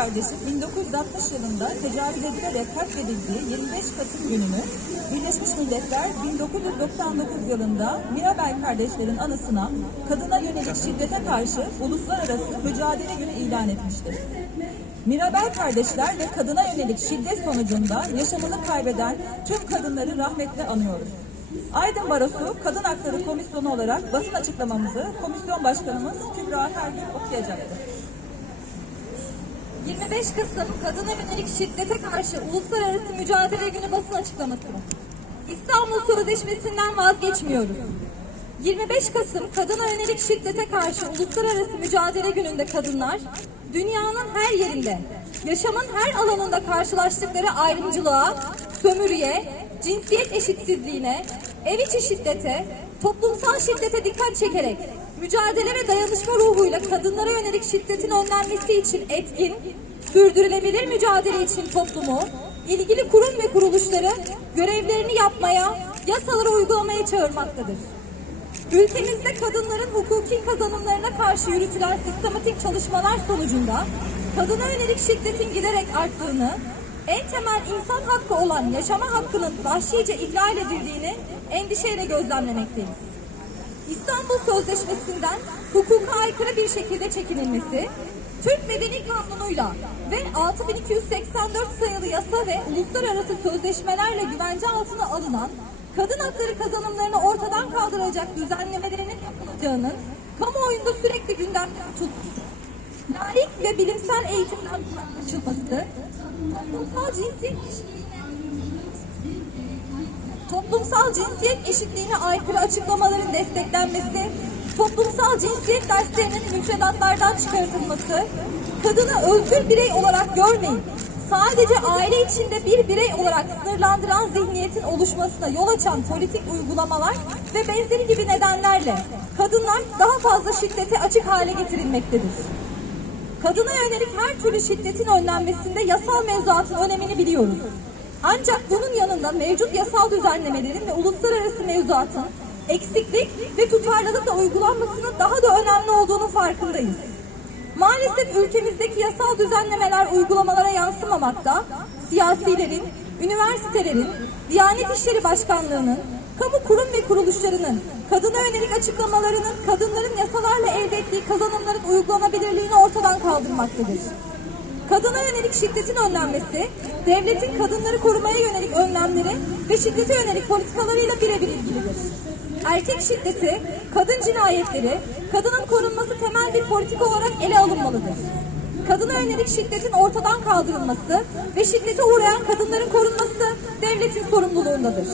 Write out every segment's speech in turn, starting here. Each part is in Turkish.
kardeşi 1960 yılında tecavüz edilerek katledildiği 25 Kasım gününü Birleşmiş Milletler 1999 yılında Mirabel kardeşlerin anısına kadına yönelik şiddete karşı uluslararası mücadele günü ilan etmiştir. Mirabel kardeşler ve kadına yönelik şiddet sonucunda yaşamını kaybeden tüm kadınları rahmetle anıyoruz. Aydın Barosu Kadın Hakları Komisyonu olarak basın açıklamamızı Komisyon Başkanımız Kübra Hergül okuyacaktır. 25 Kasım Kadına Yönelik Şiddete Karşı Uluslararası Mücadele Günü basın açıklaması. İstanbul Sözleşmesi'nden vazgeçmiyoruz. 25 Kasım Kadına Yönelik Şiddete Karşı Uluslararası Mücadele Günü'nde kadınlar dünyanın her yerinde, yaşamın her alanında karşılaştıkları ayrımcılığa, sömürüye, cinsiyet eşitsizliğine, ev içi şiddete, toplumsal şiddete dikkat çekerek mücadele ve dayanışma ruhuyla kadınlara yönelik şiddetin önlenmesi için etkin, sürdürülebilir mücadele için toplumu, ilgili kurum ve kuruluşları görevlerini yapmaya, yasaları uygulamaya çağırmaktadır. Ülkemizde kadınların hukuki kazanımlarına karşı yürütülen sistematik çalışmalar sonucunda kadına yönelik şiddetin giderek arttığını, en temel insan hakkı olan yaşama hakkının vahşice ihlal edildiğini endişeyle gözlemlemekteyiz. İstanbul Sözleşmesi'nden hukuka aykırı bir şekilde çekinilmesi, Türk Medeni Kanunu'yla ve 6284 sayılı yasa ve uluslararası sözleşmelerle güvence altına alınan kadın hakları kazanımlarını ortadan kaldıracak düzenlemelerinin yapılacağının kamuoyunda sürekli gündemde tutulması, layık ve bilimsel eğitimden açılması, toplumsal cinsiyet toplumsal cinsiyet eşitliğine aykırı açıklamaların desteklenmesi, toplumsal cinsiyet derslerinin müfredatlardan çıkartılması, kadını özgür birey olarak görmeyin, sadece aile içinde bir birey olarak sınırlandıran zihniyetin oluşmasına yol açan politik uygulamalar ve benzeri gibi nedenlerle kadınlar daha fazla şiddete açık hale getirilmektedir. Kadına yönelik her türlü şiddetin önlenmesinde yasal mevzuatın önemini biliyoruz. Ancak bunun yanında mevcut yasal düzenlemelerin ve uluslararası mevzuatın eksiklik ve tutarlılıkla uygulanmasının daha da önemli olduğunu farkındayız. Maalesef ülkemizdeki yasal düzenlemeler uygulamalara yansımamakta, siyasilerin, üniversitelerin, Diyanet İşleri Başkanlığı'nın, kamu kurum ve kuruluşlarının kadına yönelik açıklamalarının kadınların yasalarla elde ettiği kazanımların uygulanabilirliğini ortadan kaldırmaktadır. Kadına yönelik şiddetin önlenmesi, devletin kadınları korumaya yönelik önlemleri ve şiddete yönelik politikalarıyla birebir ilgilidir. Erkek şiddeti, kadın cinayetleri, kadının korunması temel bir politika olarak ele alınmalıdır. Kadına yönelik şiddetin ortadan kaldırılması ve şiddete uğrayan kadınların korunması devletin sorumluluğundadır.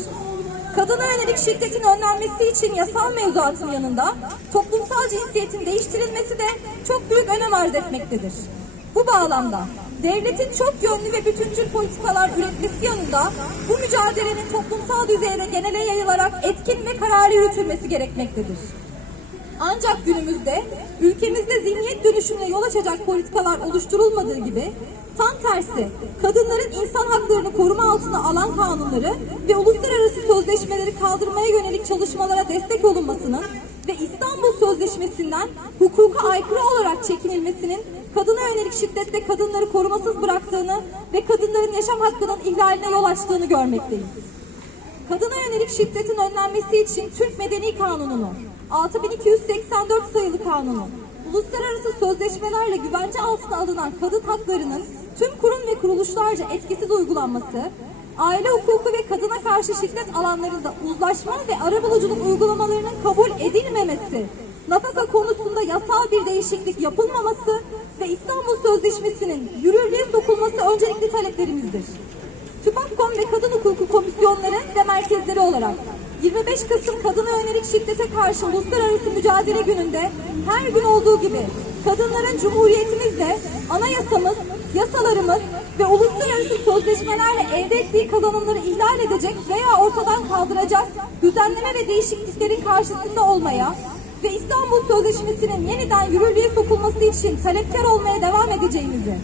Kadına yönelik şiddetin önlenmesi için yasal mevzuatın yanında toplumsal cinsiyetin değiştirilmesi de çok büyük önem arz etmektedir. Bu bağlamda devletin çok yönlü ve bütüncül politikalar üretmesi yanında bu mücadelenin toplumsal düzeye ve genele yayılarak etkin ve kararlı yürütülmesi gerekmektedir. Ancak günümüzde ülkemizde zihniyet dönüşümüne yol açacak politikalar oluşturulmadığı gibi tam tersi kadınların insan haklarını koruma altına alan kanunları ve uluslararası sözleşmeleri kaldırmaya yönelik çalışmalara destek olunmasının ve İstanbul Sözleşmesi'nden hukuka aykırı olarak çekinilmesinin kadına yönelik şiddette kadınları korumasız bıraktığını ve kadınların yaşam hakkının ihlaline yol açtığını görmekteyiz. Kadına yönelik şiddetin önlenmesi için Türk Medeni Kanunu'nu, 6284 sayılı kanunu, uluslararası sözleşmelerle güvence altına alınan kadın haklarının tüm kurum ve kuruluşlarca etkisiz uygulanması, aile hukuku ve kadına karşı şiddet alanlarında uzlaşma ve arabuluculuk uygulamalarının kabul edilmemesi, nafaka konusunda yasal bir değişiklik yapılmaması ve İstanbul Sözleşmesi'nin yürürlüğe sokulması öncelikli taleplerimizdir. TÜBAKKOM ve Kadın Hukuku Komisyonları ve merkezleri olarak 25 Kasım kadına yönelik şiddete karşı uluslararası mücadele gününde her gün olduğu gibi kadınların cumhuriyetimizle anayasamız, yasalarımız ve uluslararası sözleşmelerle elde ettiği kazanımları ihlal edecek veya ortadan kaldıracak düzenleme ve değişikliklerin karşısında olmaya ve İstanbul Sözleşmesi'nin yeniden yürürlüğe sokulması için talepkar olmaya devam edeceğimizi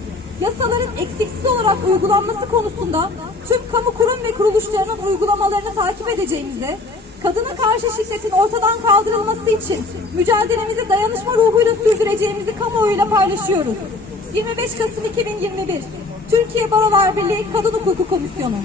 yasaların eksiksiz olarak uygulanması konusunda tüm kamu kurum ve kuruluşlarının uygulamalarını takip edeceğimizi, kadına karşı şiddetin ortadan kaldırılması için mücadelemizi dayanışma ruhuyla sürdüreceğimizi kamuoyuyla paylaşıyoruz. 25 Kasım 2021 Türkiye Barolar Birliği Kadın Hukuku Komisyonu